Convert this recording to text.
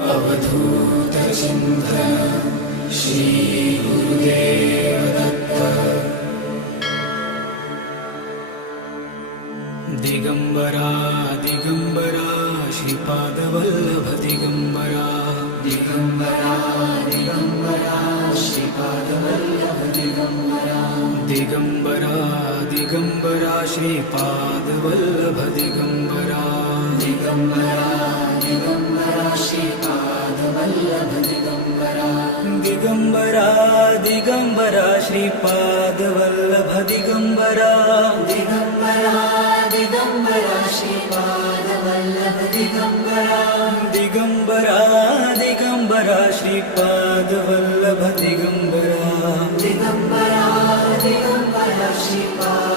अवधूत चिंतन श्री गुरुदेव दत्त. दिगंबरा दिगंबरा श्रीपाद वल्लभ दिगंबरा. दिगंबरा दिगंबरा श्रीपाद वल्लभ दिगंबरा. दिगंबरा दिगंबरा श्रीपाद वल्लभ दिगंबरा. दिगंबरा दिगंबरा श्रीपाद वल्लभ दिगंबरा. दिगंबरा दिगंबरा श्रीपाद वल्लभ दिगंबरा. दिगंबरा दिगंबरा श्रीपाद वल्लभ दिगंबरा. दिगंबरा दिगंबरा श्रीपाद वल्लभ दिगंबरा. दिगंबरा दिगंबरा श्रीपाद